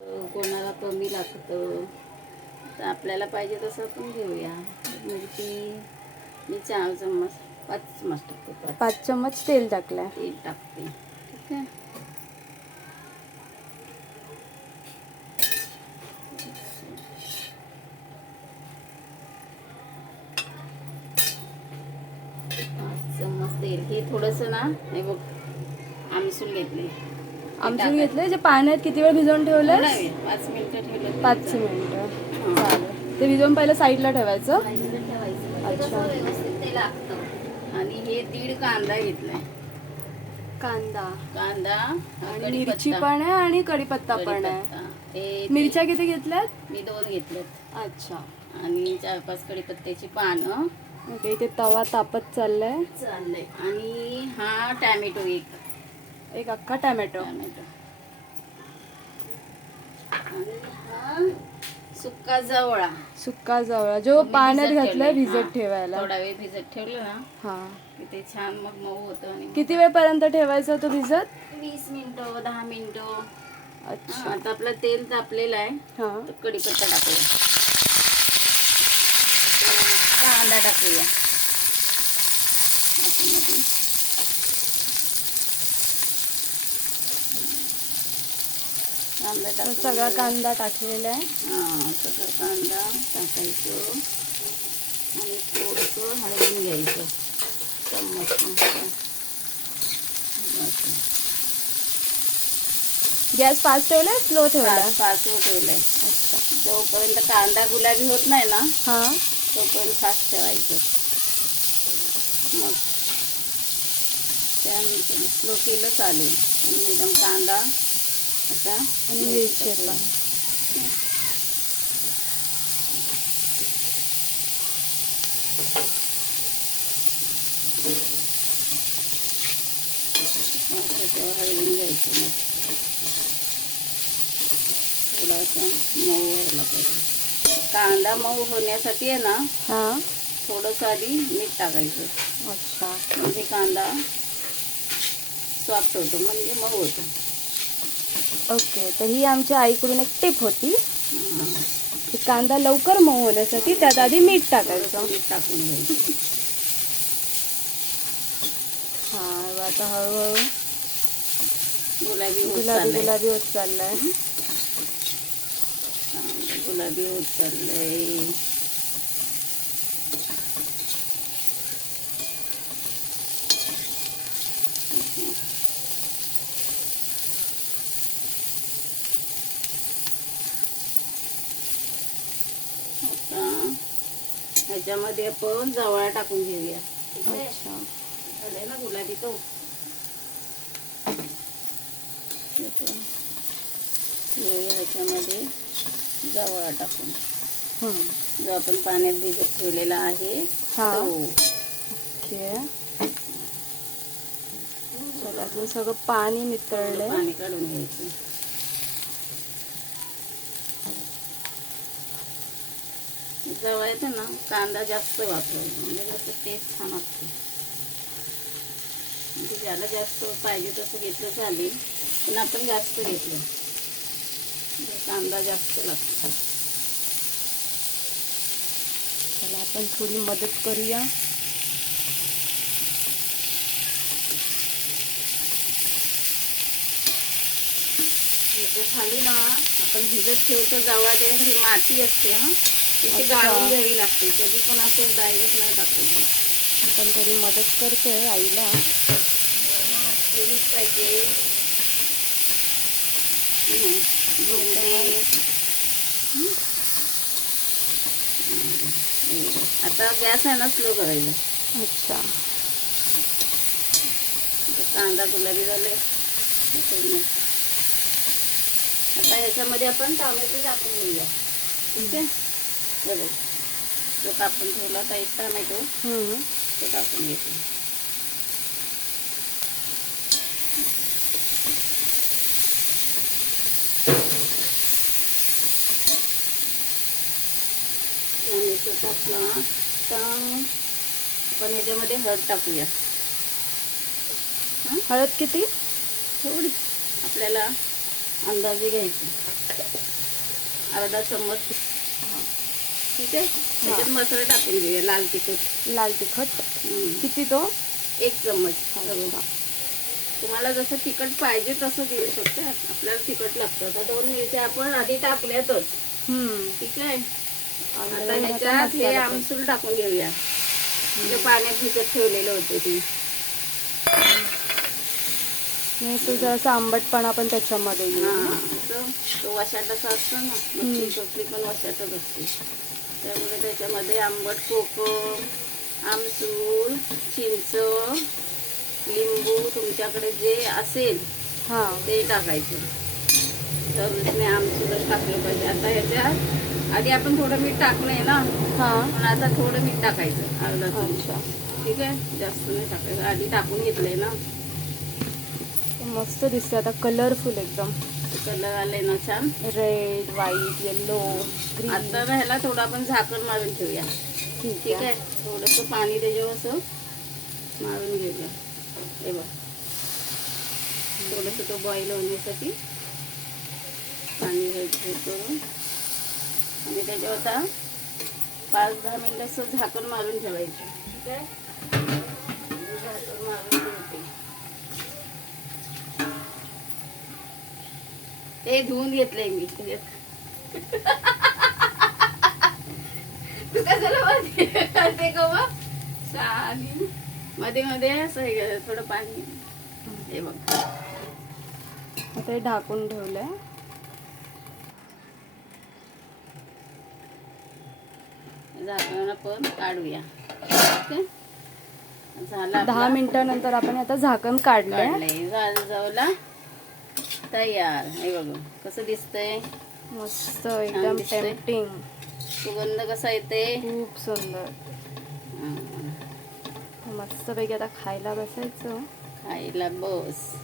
कोणाला कमी लागतं. तर आपल्याला पाहिजे तसं आपण घेऊया. मिरची मी चार चम्मच पाच चम्मच टाकते पाच चम्मच तेल टाकलंय. तेल टाकते. ठीक आहे? पाच चम्मच तेल. हे थोडंसं ना हे बघ आमसूल घेतले आमसूल घेतलंय. जे पाण्यात किती वेळ भिजवून ठेवलंय? थोडा वेळ, पाच मिनिटं ठेवलं पाच. मिनिटं. हां. चालेल ते भिजवून पहिलं साईडला ठेवायचं. अच्छा. ते लागतं. आणि हे दीड कांदा घेतलाय. कांदा. कांदा आणि मिरची पण आहे आणि कढीपत्ता पण आहे. हे मिरच्या किती घेतल्यात? मी दोन घेतलेत अच्छा. आणि चार पाच कढीपत्त्याची पानं. ओके इथे तवा तापत चाललाय. चाललंय. आणि हा टॅमॅटो एक. एक अख्खा टॅमॅटो. सुक्का जवळा. सुक्का जवळ. जो पाण्यात घातलाय. भिजत. ठेवायला. थोडा वेळ भिजत ठेवलं ना हा. ते छान मग मऊ होतं आणि किती वेळपर्यंत ठेवायचा तो भिजत? वीस मिनिटं दहा मिनिटं. अच्छा. आता आपलं तेल तापलेलं आहे. हा. कढीपत्ता टाकूया. कांदा टाकूया. कांदा. सगळा. कांदा टाकलेला आहे. हा सगळा कांदा टाकायचं. आणि थोडंसं हलवून घ्यायचं. चम्मच गॅस फास्ट ठेवलाय स्लो पाच पाच ठेवलंय. अच्छा जोपर्यंत कांदा गुलाबी होत नाही ना हा. तोपर्यंत फास्ट ठेवायचं. मग त्यानंतर स्लो केलं चालेल. एकदम कांदा आता आणि मिरची पण हलवून घ्यायचं. मग थोडासा मऊ व्हायला पाहिजे. कांदा मऊ होण्यासाठी आहे ना हा. थोडंसं आधी मीठ टाकायचं. अच्छा. म्हणजे कांदा सॉफ्ट होतो म्हणजे मऊ होतो. ओके तर ही आमच्या आईकडून एक टिप होती. की कांदा लवकर मऊ होण्यासाठी त्यात आधी मीठ टाकायचं मीठ टाकून घ्यायचं हा आता हळूहळू गुलाबी गुलाबी. गुलाबी होत चाललाय गुलाबी होत चाललंय आता ह्याच्यामध्ये आपण जवळा टाकून घेऊया? अच्छा. झालंय ना गुलाबी तो. घेऊया ह्याच्यामध्ये जवळा टाकून. जो आपण पाण्यात भिजत ठेवलेला आहे हा. ओके. सगळं पाणी नितळलंय. पाणी काढून घ्यायचं. जवळ येतं ना कांदा जास्त वापरायचा म्हणजे कसं टेस्ट छान असते. म्हणजे ज्याला जास्त पाहिजे तसं घेतलं चालेल पण आपण जास्त घेतलं. म्हणजे कांदा जास्त लागतो. त्याला आपण थोडी मदत करूया. खाली ना आपण भिजत ठेवतो जवळ माती असते हा. गाळून घ्यावी लागते. कधी पण असं डायरेक्ट नाही टाकायचं. आपण थोडी मदत करतोय आईला. केलीच पाहिजे? आता गॅस आहे ना स्लो करायचा. अच्छा. कांदा गुलाबी झाले. आता ह्याच्यामध्ये आपण टोमॅटो टाकून घेऊया. ठीक आहे? बघू जो कापून ठेवला होता एक टोमॅटो. तो. टाकून घेतो. टोमॅटो टाकला तर आपण ह्याच्यामध्ये हळद टाकूया. हळद किती? थोडी. आपल्याला अंदाजे घ्यायची. अर्धा चम्मच. ठीक आहे? त्याच्यात मसाला टाकून घेऊया लाल तिखट. लाल तिखट. किती तो? एक चम्मच. तुम्हाला जसं तिखट पाहिजे तसं घेऊ शकता. आपल्याला तिखट लागतं. आता दोन मिरच्या आपण आधी टाकल्यातच. ठीक आहे? आता ह्याच्यात हे. आमसूल टाकून घेऊया. म्हणजे पाण्यात भिजत ठेवलेलं होतं ते. आणि तो जरासा आंबटपणा पण त्याच्यामध्ये? असं. तो वशाटाचा असतो ना. मच्छी पण वशाटच असते. त्यामुळे त्याच्यामध्ये आंबट कोकम आमसूल चिंच लिंबू तुमच्याकडे जे असेल हा. ते टाकायचं. तर मी आमसूलच टाकलं पाहिजे. आता ह्याच्यात आधी आपण थोडं मीठ टाकलंय ना? हा. पण आता थोडं मीठ टाकायचं अर्धा चमचा. ठीक आहे? जास्त नाही टाकायचं. आधी टाकून घेतलंय ना? मस्त दिसते आता कलरफुल एकदम. कलर आले ना छान. रेड व्हाईट येल्लो ग्रीन आता ह्याला थोडं आपण झाकण मारून ठेवूया. ठीक आहे. थोडंसं पाणी त्याच्यावर असं मारून घेऊया. हे बघ. थोडंसं तो बॉईल होण्यासाठी पाणी घ्यायचं करून आणि त्याच्यावर आता पाच दहा मिनिटं असं झाकण मारून ठेवायचं. ठीक आहे? झाकण मारून ठेवते ते धुवून घेतलंय मी. तू कशाला मध्ये करते साली. मध्ये मध्ये असं हे थोडं पाणी. हे बघ. आता हे ढाकून ठेवलंय. झाकण पण काढूया. आहे झाला दहा. मिनिटानंतर आपण आता झाकण काढलंय. जाऊला तयार हे बघ कसं दिसतंय? मस्त एकदम दिसतंय. टेम्पटिंग सुगंध कसा येते खूप सुंदर. हं. मस्तपैकी आता खायला बसायचं. खायला बस.